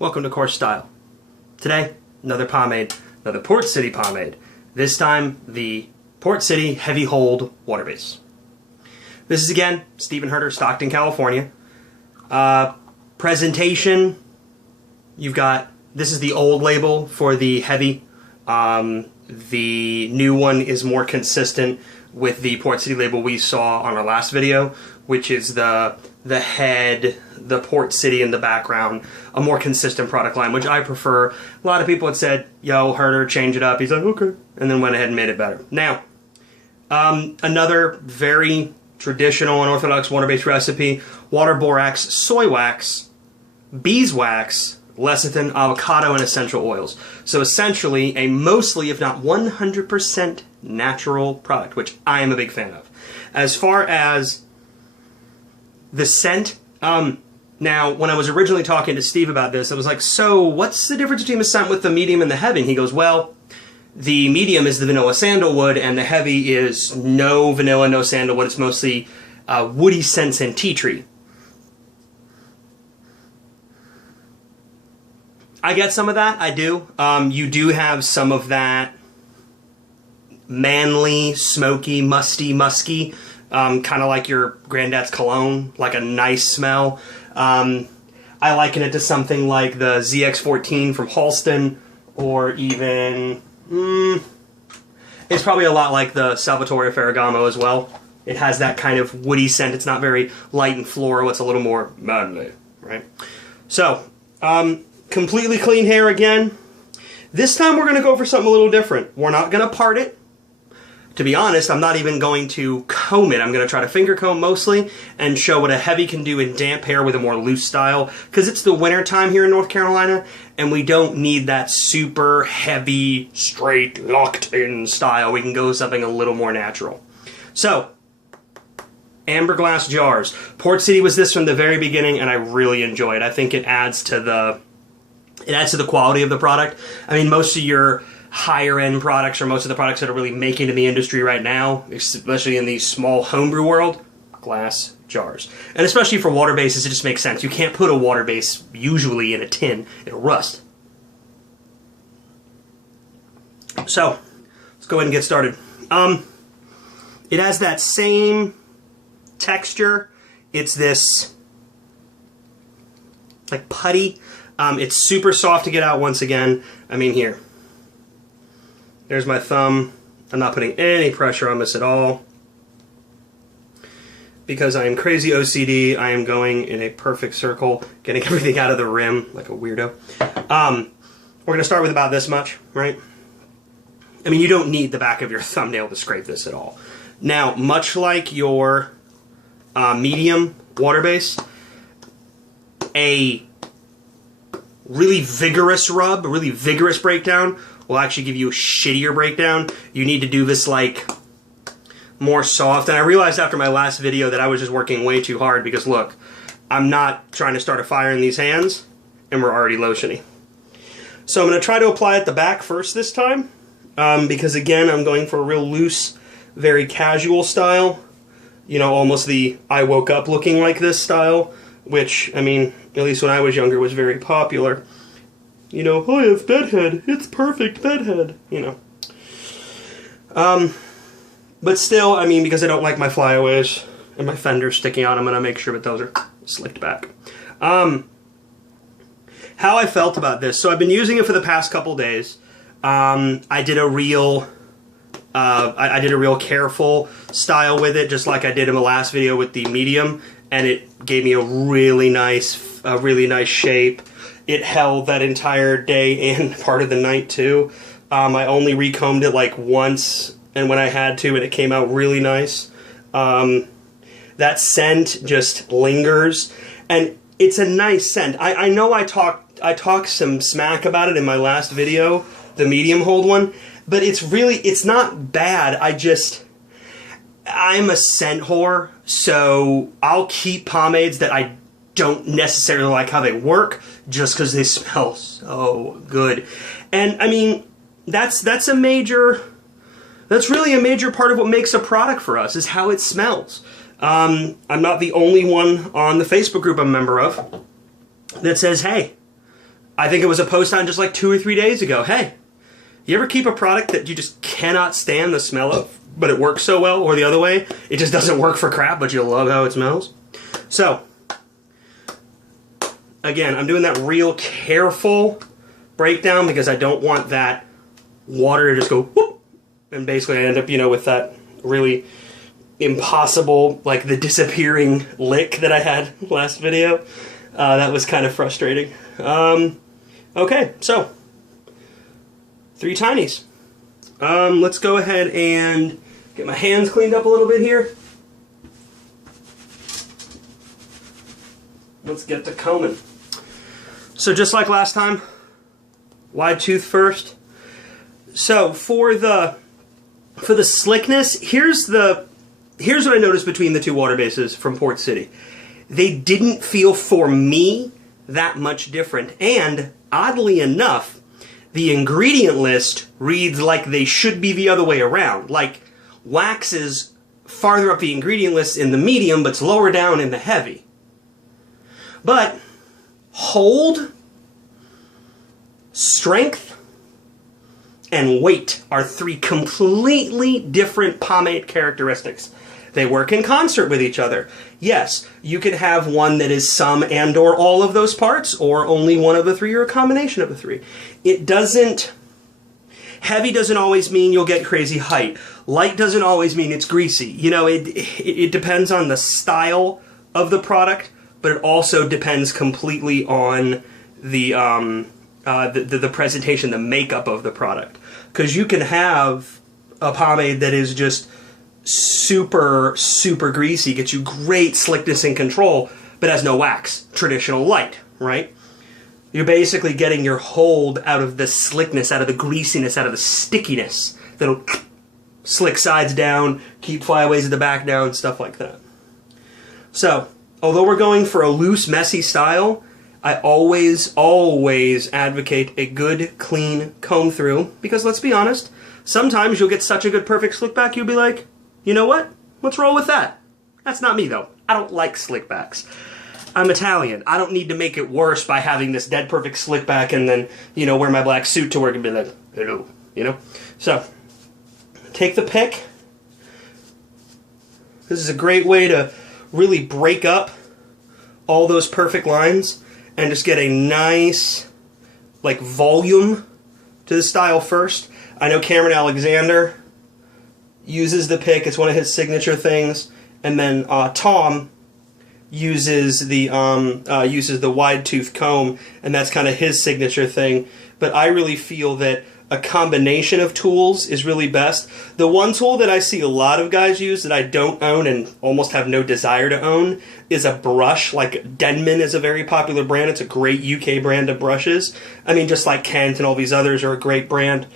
Welcome to Course Style. Today, another pomade, another Port City pomade. This time, the Port City Heavy Hold Water Base. This is again, Stephen Herter, Stockton, California. Presentation, you've got, this is the old label for the heavy. The new one is more consistent with the Port City label we saw on our last video, which is the head, the Port City in the background, a more consistent product line, which I prefer. A lot of people had said, yo, Herter, change it up. He's like, okay, and then went ahead and made it better. Now, another very traditional and orthodox water-based recipe, water borax, soy wax, beeswax, lecithin, avocado, and essential oils. So essentially a mostly, if not 100% natural product, which I am a big fan of. As far as the scent, now when I was originally talking to Steve about this, I was like, so what's the difference between the scent with the medium and the heavy? And he goes, well, the medium is the vanilla sandalwood and the heavy is no vanilla, no sandalwood. It's mostly woody scents and tea tree. I get some of that, I do. You do have some of that manly, smoky, musky, kind of like your granddad's cologne, like a nice smell. I liken it to something like the ZX14 from Halston, or even, it's probably a lot like the Salvatore Ferragamo as well. It has that kind of woody scent. It's not very light and floral, it's a little more manly, right? So, completely clean hair again. This time we're going to go for something a little different. We're not going to part it. To be honest, I'm not even going to comb it. I'm going to try to finger comb mostly and show what a heavy can do in damp hair with a more loose style, because it's the winter time here in North Carolina and we don't need that super heavy, straight, locked in style. We can go something a little more natural. So, amber glass jars. Port City was this from the very beginning and I really enjoy it. I think it adds to the quality of the product. I mean, most of your higher end products, or most of the products that are really making in the industry right now, especially in the small homebrew world, glass jars. And especially for water bases, it just makes sense. You can't put a water base usually in a tin. It'll rust. So, let's go ahead and get started. It has that same texture. It's this like putty. It's super soft to get out once again. I mean, here. There's my thumb. I'm not putting any pressure on this at all. Because I am crazy OCD, I am going in a perfect circle, getting everything out of the rim like a weirdo. We're going to start with about this much, right? I mean, you don't need the back of your thumbnail to scrape this at all. Now, much like your medium water base, a really vigorous rub, a really vigorous breakdown will actually give you a shittier breakdown. You need to do this like more soft. And I realized after my last video that I was just working way too hard because look, I'm not trying to start a fire in these hands and we're already lotiony. So I'm going to try to apply it at the back first this time because again, I'm going for a real loose, very casual style. You know, almost the I woke up looking like this style, which, I mean, at least when I was younger, was very popular. You know, oh, I have bedhead. It's perfect bedhead. You know. But still, I mean, because I don't like my flyaways and my fenders sticking out, I'm going to make sure that those are slicked back. How I felt about this. So I've been using it for the past couple days. I did a real careful style with it, just like I did in the last video with the medium, and it gave me a really nice shape. It held that entire day and part of the night too. I only recombed it like once, and when I had to, and it came out really nice. That scent just lingers, and it's a nice scent. I know I talked some smack about it in my last video, the medium hold one, but it's not bad. I'm a scent whore, so I'll keep pomades that I don't necessarily like how they work just because they smell so good. And I mean, that's really a major part of what makes a product for us, is how it smells. I'm not the only one on the Facebook group I'm a member of that says, hey, I think it was a post on just like 2 or 3 days ago. Hey, you ever keep a product that you just cannot stand the smell of, but it works so well, or the other way, it just doesn't work for crap, but you love how it smells? So, again, I'm doing that real careful breakdown because I don't want that water to just go whoop, and basically I end up, with that really impossible, like the disappearing lick that I had last video. That was kind of frustrating. Okay, so 3 tinies. Let's go ahead and get my hands cleaned up a little bit here. Let's get to combing. So just like last time, wide tooth first. So for the slickness, here's what I noticed between the 2 water bases from Port City. They didn't feel, for me, that much different. And oddly enough, the ingredient list reads like they should be the other way around. Like wax is farther up the ingredient list in the medium, but it's lower down in the heavy. But hold, strength, and weight are 3 completely different pomade characteristics. They work in concert with each other. Yes, you could have one that is some and or all of those parts, or only one of the 3, or a combination of the 3. Heavy doesn't always mean you'll get crazy height. Light doesn't always mean it's greasy. It depends on the style of the product, but it also depends completely on the presentation, the makeup of the product. Because you can have a pomade that is just super, super greasy, gets you great slickness and control, but has no wax, traditional light, right? You're basically getting your hold out of the slickness, out of the greasiness, out of the stickiness that'll slick sides down, keep flyaways at the back down, stuff like that. So, although we're going for a loose, messy style, I always advocate a good, clean comb through, because let's be honest, sometimes you'll get such a good, perfect slick back, you'll be like, you know what? Let's roll with that. That's not me, though. I don't like slick backs. I'm Italian. I don't need to make it worse by having this dead perfect slick back and then, wear my black suit to work and be like, hello, So, take the pick. This is a great way to really break up all those perfect lines and just get a nice, volume to the style first. I know Cameron Alexander uses the pick. It's one of his signature things. And then Tom uses the wide tooth comb, and that's kind of his signature thing. But I really feel that a combination of tools is really best. The one tool that I see a lot of guys use that I don't own and almost have no desire to own is a brush. Like Denman is a very popular brand. It's a great UK brand of brushes. I mean, just like Kent and all these others are a great brand.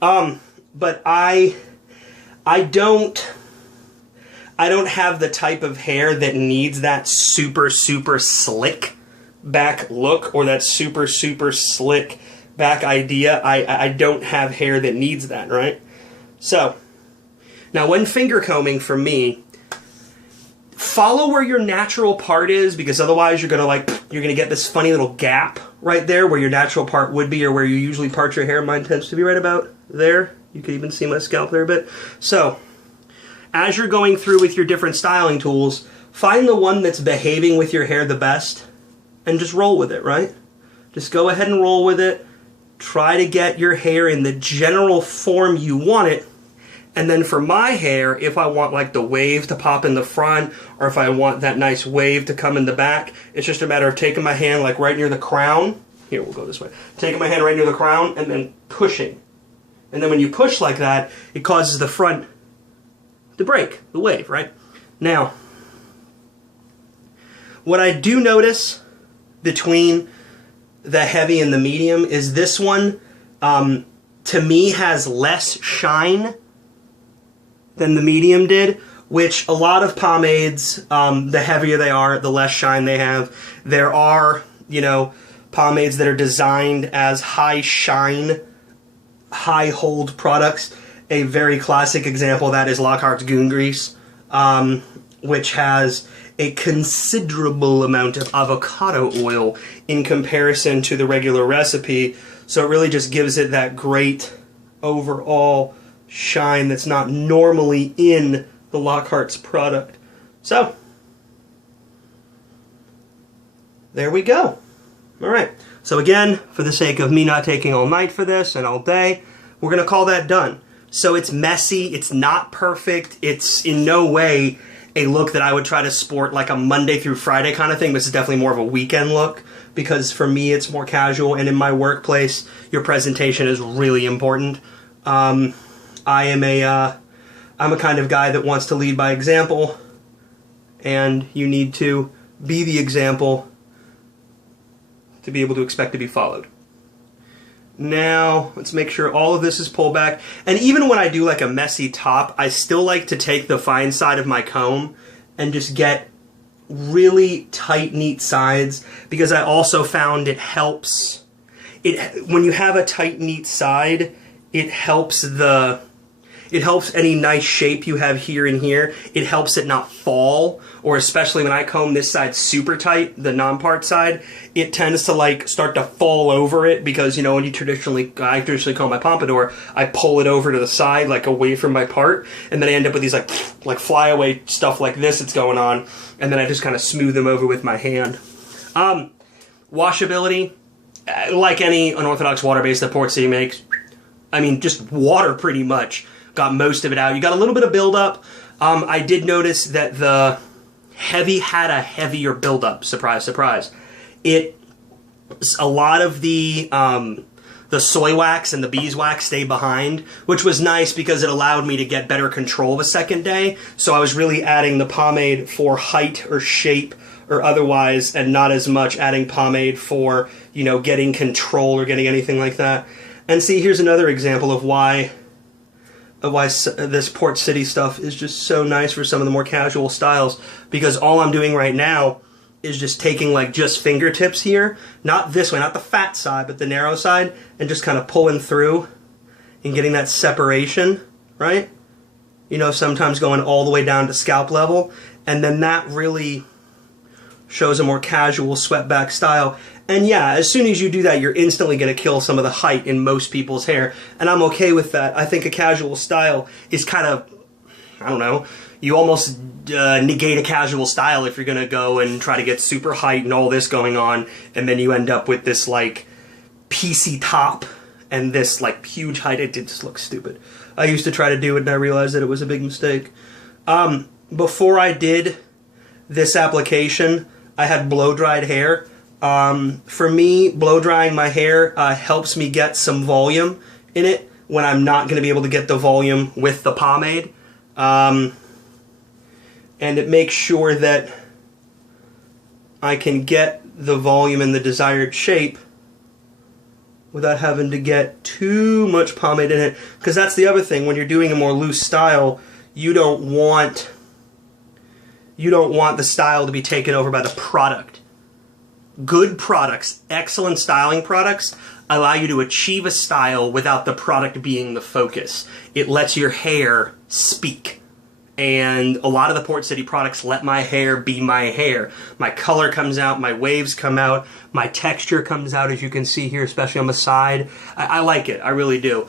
But I don't have the type of hair that needs that super, super slick back look or that super, super slick back idea. I don't have hair that needs that, right? So, now when finger combing for me, follow where your natural part is, because otherwise you're gonna get this funny little gap right there where your natural part would be, or where you usually part your hair. Mine tends to be right about there. You can even see my scalp there a bit. So, as you're going through with your different styling tools, find the one that's behaving with your hair the best and just roll with it, right? Just go ahead and roll with it. Try to get your hair in the general form you want it. And then for my hair, if I want like the wave to pop in the front, or if I want that nice wave to come in the back, it's just a matter of taking my hand like right near the crown. Here, we'll go this way. Taking my hand right near the crown and then pushing. And then when you push like that, it causes the front to break, the wave, right? Now, what I do notice between the heavy and the medium is this one, to me, has less shine than the medium did, which a lot of pomades, the heavier they are, the less shine they have. There are, pomades that are designed as high shine, high hold products. A very classic example of that is Lockhart's Goon Grease, which has a considerable amount of avocado oil in comparison to the regular recipe. So it really just gives it that great overall shine that's not normally in the Lockhart's product. So, there we go. All right. So again, for the sake of me not taking all night for this and all day, we're going to call that done. So it's messy, it's not perfect, it's in no way a look that I would try to sport like a Monday through Friday kind of thing. This is definitely more of a weekend look because for me it's more casual, and in my workplace your presentation is really important. I'm a kind of guy that wants to lead by example, and you need to be the example to be able to expect to be followed. Now, let's make sure all of this is pulled back. And even when I do like a messy top, I still like to take the fine side of my comb and just get really tight, neat sides, because I also found it helps. When you have a tight, neat side, it helps any nice shape you have here and here. It helps it not fall, or especially when I comb this side super tight, the non-part side, it tends to like start to fall over it because, you know, when I traditionally comb my pompadour, I pull it over to the side, like away from my part, and then I end up with these like flyaway stuff like this that's going on, and then I just kind of smooth them over with my hand. Washability, like any unorthodox water base that Port City makes, I mean, just water pretty much. Got most of it out. You got a little bit of buildup. I did notice that the Heavy had a heavier buildup. Surprise, surprise. A lot of the soy wax and the beeswax stayed behind, which was nice because it allowed me to get better control of a second day. So I was really adding the pomade for height or shape or otherwise, and not as much adding pomade for, you know, getting control or getting anything like that. And see, here's another example of why this Port City stuff is just so nice for some of the more casual styles, because all I'm doing right now is just taking like just fingertips here, not this way, not the fat side, but the narrow side, and just kind of pulling through and getting that separation, right? You know, sometimes going all the way down to scalp level, and then that really shows a more casual swept back style. And yeah, as soon as you do that, you're instantly going to kill some of the height in most people's hair, and I'm okay with that. I think a casual style is kind of, I don't know, you almost negate a casual style if you're going to go and try to get super height and all this going on, and then you end up with this like piecey top and this like huge height. It just looks stupid. I used to try to do it and I realized that it was a big mistake. Before I did this application, I had blow-dried hair. For me, blow-drying my hair helps me get some volume in it when I'm not going to be able to get the volume with the pomade. And it makes sure that I can get the volume in the desired shape without having to get too much pomade in it. Because that's the other thing, when you're doing a more loose style, you don't want the style to be taken over by the product. Good products, excellent styling products, allow you to achieve a style without the product being the focus. It lets your hair speak. And a lot of the Port City products let my hair be my hair. My color comes out, my waves come out, my texture comes out, as you can see here, especially on the side. I like it, I really do.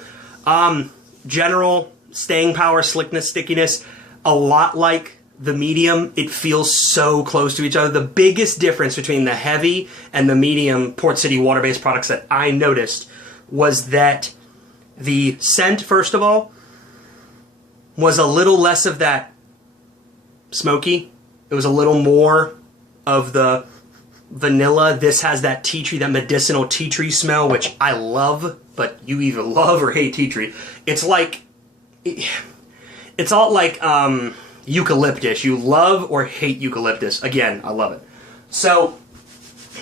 General staying power, slickness, stickiness, a lot like the medium. It feels so close to each other. The biggest difference between the heavy and the medium Port City water-based products that I noticed was that the scent, first of all, was a little less of that smoky. It was a little more of the vanilla. This has that tea tree, that medicinal tea tree smell, which I love, but you either love or hate tea tree. It's like, it's all like eucalyptus. You love or hate eucalyptus. Again, I love it. So,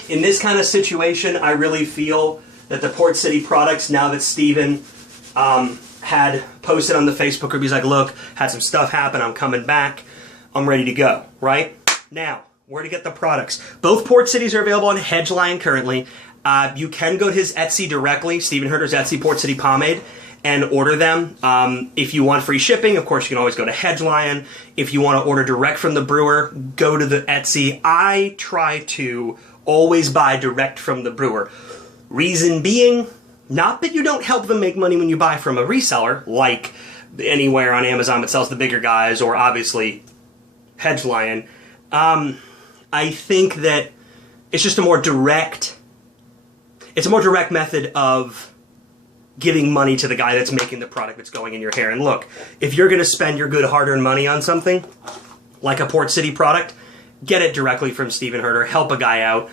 in this kind of situation, I really feel that the Port City products, now that Steven had posted on the Facebook group, he's like, look, had some stuff happen, I'm coming back, I'm ready to go, right? Now, where to get the products? Both Port Cities are available on Hedgeline currently. You can go to his Etsy directly, Steven Herter's Etsy, Port City Pomade, and order them. If you want free shipping, of course, you can always go to Hedgelion. If you want to order direct from the brewer, go to the Etsy. I try to always buy direct from the brewer. Reason being, not that you don't help them make money when you buy from a reseller, like anywhere on Amazon that sells the bigger guys, or obviously Hedgelion. I think that it's just a more direct method of giving money to the guy that's making the product that's going in your hair. And look, if you're going to spend your good hard-earned money on something, like a Port City product, get it directly from Stephen Herder. Help a guy out.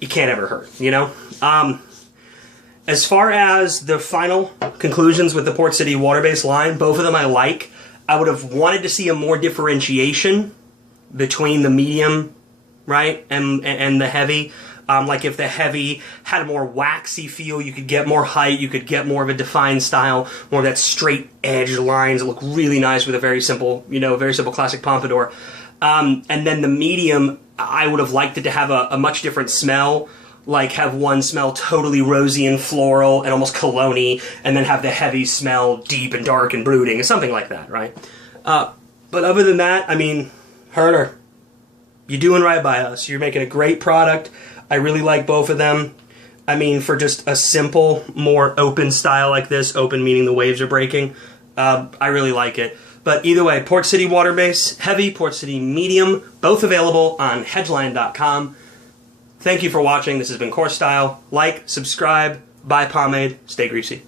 You can't ever hurt, you know? As far as the final conclusions with the Port City water-based line, both of them I like. I would have wanted to see a more differentiation between the medium, right, and the heavy. Like if the heavy had a more waxy feel, you could get more height, you could get more of a defined style, more of that straight edge lines that look really nice with a very simple, very simple classic pompadour. And then the medium, I would have liked it to have a much different smell, like have one smell totally rosy and floral and almost cologne-y, and then have the heavy smell deep and dark and brooding, something like that, right? But other than that, I mean, Herder, you're doing right by us. You're making a great product. I really like both of them. I mean, for just a simple, more open style like this, open meaning the waves are breaking, I really like it. But either way, Port City Water Base Heavy, Port City Medium, both available on Hedgelion.com. Thank you for watching. This has been Course Style. Like, subscribe, buy Pomade, stay greasy.